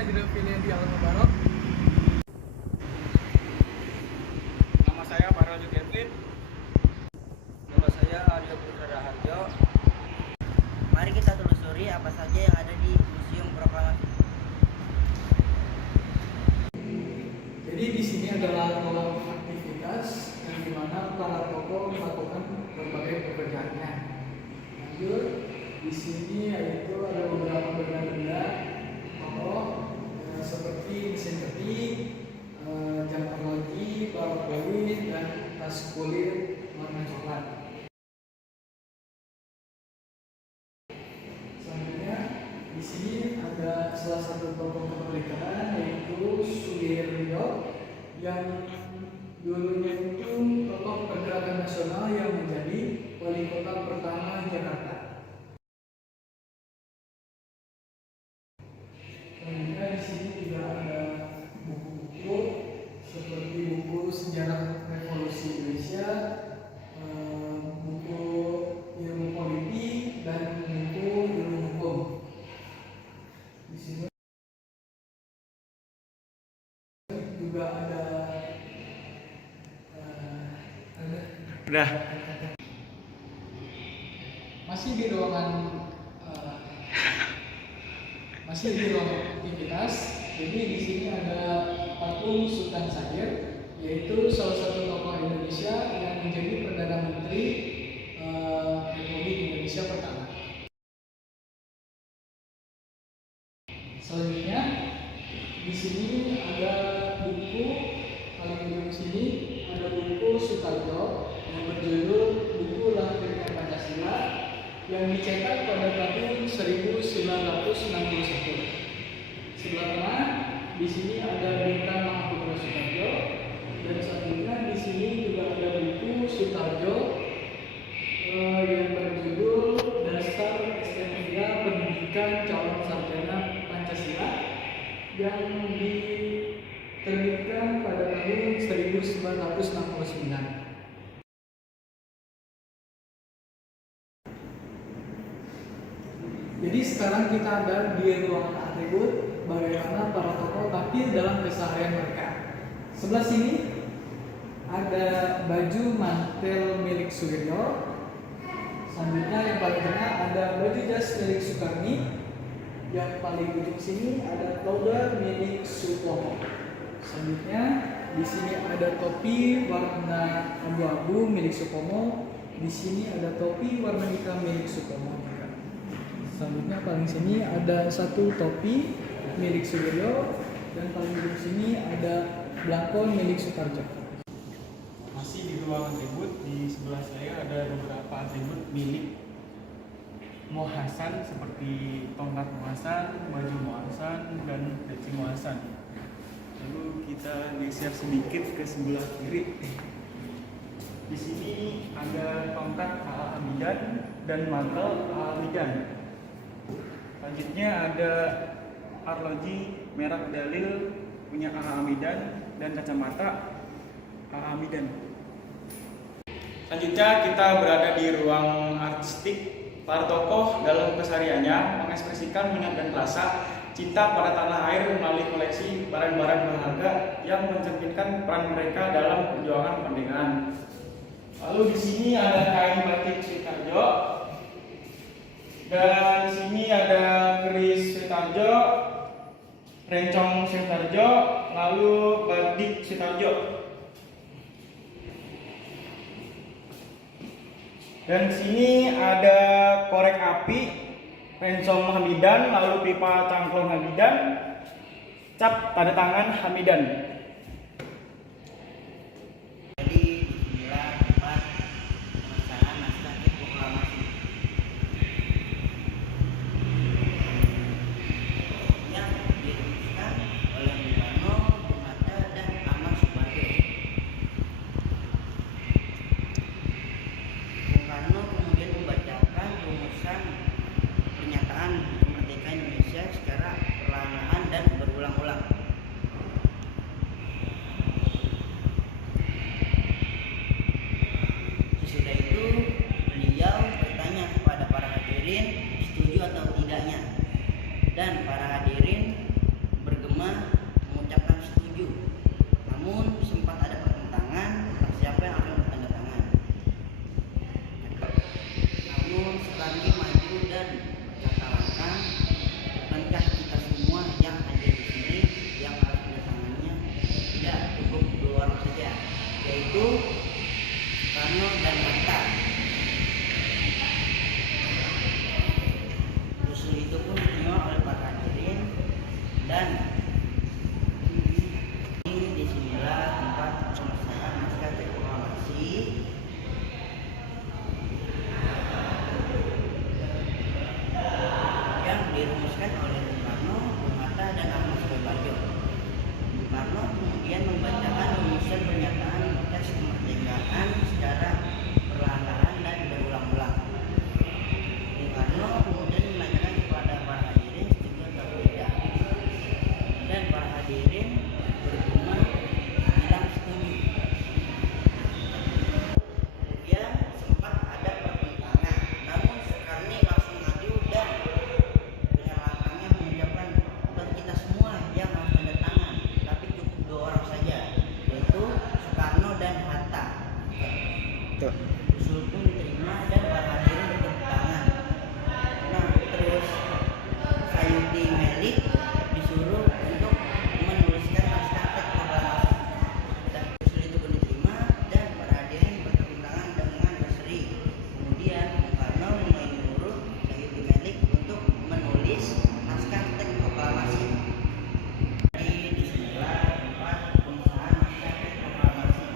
Hadirin Filian di Alam Mubarak. Nama saya Farel Kevin. Nama saya Aryo Putra Raharjo. Mari kita telusuri apa saja yang ada di Museum Proklamasi. Jadi di sini adalah ruang aktivitas yang dimana para tokoh melakukan berbagai pekerjaannya. Lanjut, di sini yaitu ada beberapa benda-benda tokoh seperti mesin ketik, jam arloji, balok peluit, dan tas kulit warna coklat. Selanjutnya di sini ada salah satu tokoh pemerintahan yaitu Sugiharto yang dulunya itu tokoh pergerakan nasional yang menjadi wali kota pertama Jakarta. Selanjutnya di sini juga ada buku-buku seperti buku sejarah revolusi Indonesia, buku ilmu politik, dan buku ilmu hukum. Di sini juga ada Udah. masih di ruangan aktivitas. Jadi di sini ada patung Sultan Syahrir, yaitu salah satu tokoh Indonesia yang menjadi Perdana Menteri Republik Indonesia pertama. Selanjutnya di sini ada buku, paling ujung sini ada buku Sutarjo yang berjudul Buku Lahirnya Pancasila yang dicetak pada tahun 1961. Sebelah kanan di sini ada bintang Mahaputra Sutarjo, dan selanjutnya di sini juga ada buku Sutarjo yang berjudul Dasar STMIA Pendidikan Calon Sarjana Pancasila yang diterbitkan pada tahun 1969. Jadi sekarang kita ada di ruangan atribut bagaimana para tokoh tampil dalam keseharian mereka. Sebelah sini ada baju mantel milik Sugiharto. Selanjutnya yang paling tengah ada baju jas milik Soekarni. Yang paling ujung sini ada toga milik Sutomo. Selanjutnya di sini ada topi warna abu-abu milik Sutomo. Di sini ada topi warna hitam milik Sutomo. Selanjutnya paling sini ada satu topi milik Sugiharto, dan paling ujung sini ada belangkon milik Sutarjo. Masih di ruang atribut, di sebelah saya ada beberapa atribut milik Mohasan seperti tongkat Mohasan, baju Mohasan, dan peci Mohasan. Lalu kita geser sedikit ke sebelah kiri. Di sini ada tongkat A.A. Hamidan dan mantel A.A. Hamidan. Selanjutnya ada arloji merek Dalil punya A.A. Hamidan dan kacamata A.A. Hamidan. Selanjutnya kita berada di ruang artistik. Para tokoh dalam kesehariannya mengekspresikan minat dan rasa cinta pada tanah air melalui koleksi barang-barang berharga yang mencerminkan peran mereka dalam perjuangan kemerdekaan. Lalu di sini ada kain batik Sutarjo, dan di sini ada keris Sutarjo, rencong Sutarjo, lalu batik Sutarjo. Dan di sini ada korek api rencong Hamidan, lalu pipa cangklong Hamidan, cap tanda tangan Hamidan. Jadi disinilah tempat pelaksanaan naskah proklamasi yang dirumuskan oleh Bung Karno, Bung Hatta, dan Ahmad Suparjo. Bung Karno kemudian membacakan rumusan pernyataan kemerdekaan Indonesia secara perlahan dan berulang-ulang. Sesudah itu beliau bertanya kepada para hadirin setuju atau tidaknya, dan para hadirin dirumuskan oleh Bung Karno, Bung Hatta, dan Ahmad Subarjo. Bung Karno kemudian membacakan rumusan pernyataan teks kemerdekaan secara perlahan-lahan dan berulang-ulang. Bung Karno kemudian menanyakan kepada para hadirin setuju atau tidak, dan para hadirin bergumam bilang setuju. Kemudian sempat ada pertentangan, namun Soekarno langsung maju dan dengan lantangnya mengucapkan, bukan kita semua yang harus tanda tangan, tapi cukup 2 orang saja, yaitu Soekarno dan Hatta. Usul pun diterima dan para hadirin bertepuk tangan. Nah, terus Sayuti Melik disuruh untuk menuliskan naskah teks proklamasi. Dan usul itu pun diterima dan para hadirin bertepuk tangan dengan berseri. Kemudian Bung Karno menyuruh Sayuti Melik untuk menulis naskah teks proklamasi. Jadi disinilah tempat pengusahaan naskah teks proklamasi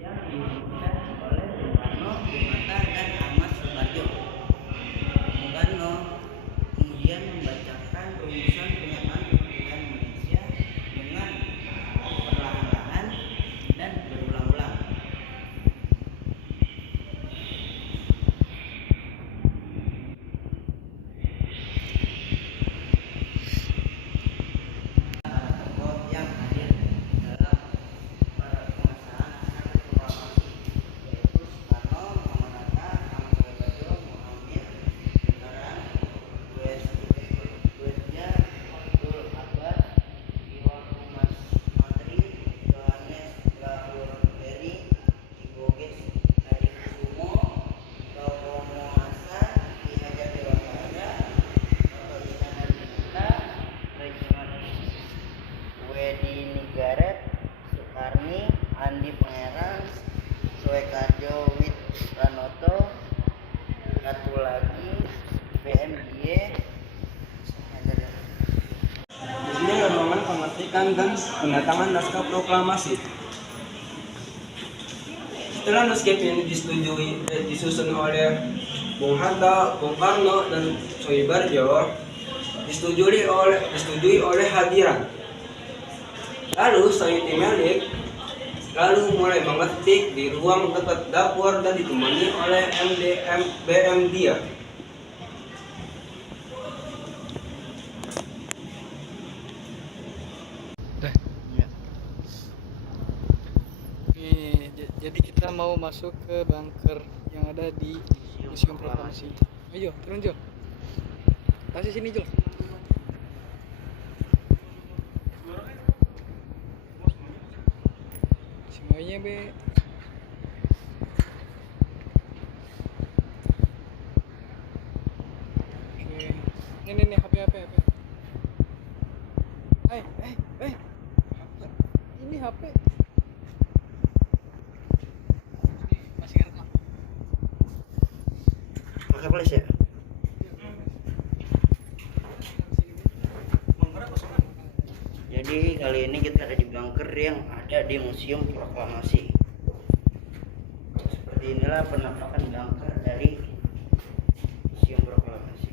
yang dirumuskan oleh Bung Karno, Bung Hatta, dan Ahmad Subarjo. Bung Karno kemudian membacakan rumusan pernyataan kemerdekaan Indonesia dengan perlahan-lahan dan berulang-ulang. Para tokoh yang hadir dalam pengesahan naskah teks proklamasi, yaitu Soekarno, Muhammad Hatta, Ahmad Subarjo, Muhammad Sekarang, Wesja, Abdul Akbar, Iwan Mas Matri, Yohanes Lahurperi, Iboges Hadikusumo, Romo Hasan, Ki Hajar Dewantara, Toto Iskan Hadinata, Regiman Wedi Nigaret, Soekarni, Andi Pangerang, Soekarjo Wit Pranoto, Katulagi, BMJ. Di sini rombongan pemetikan dan pendatangan naskah proklamasi. Setelah naskah ini disusun oleh Bung Hatta, Bung Karno, dan Subarjo, disetujui oleh hadirin. Lalu Sayuti Melik mulai mengetik di ruang dekat dapur dan ditemani oleh BM dia. Ya. Nih, jadi kita mau masuk ke bunker yang ada di Museum Proklamasi. Ayo, turun Jo. Kasih sini Jo. Semuanya be. Oke. Ini HP. Ini HP. Masih ngerekam. Pakai flash ya? Jadi kali ini kita ada di bunker yang ada di Museum Proklamasi. Seperti inilah penampakan bunker dari Museum Proklamasi.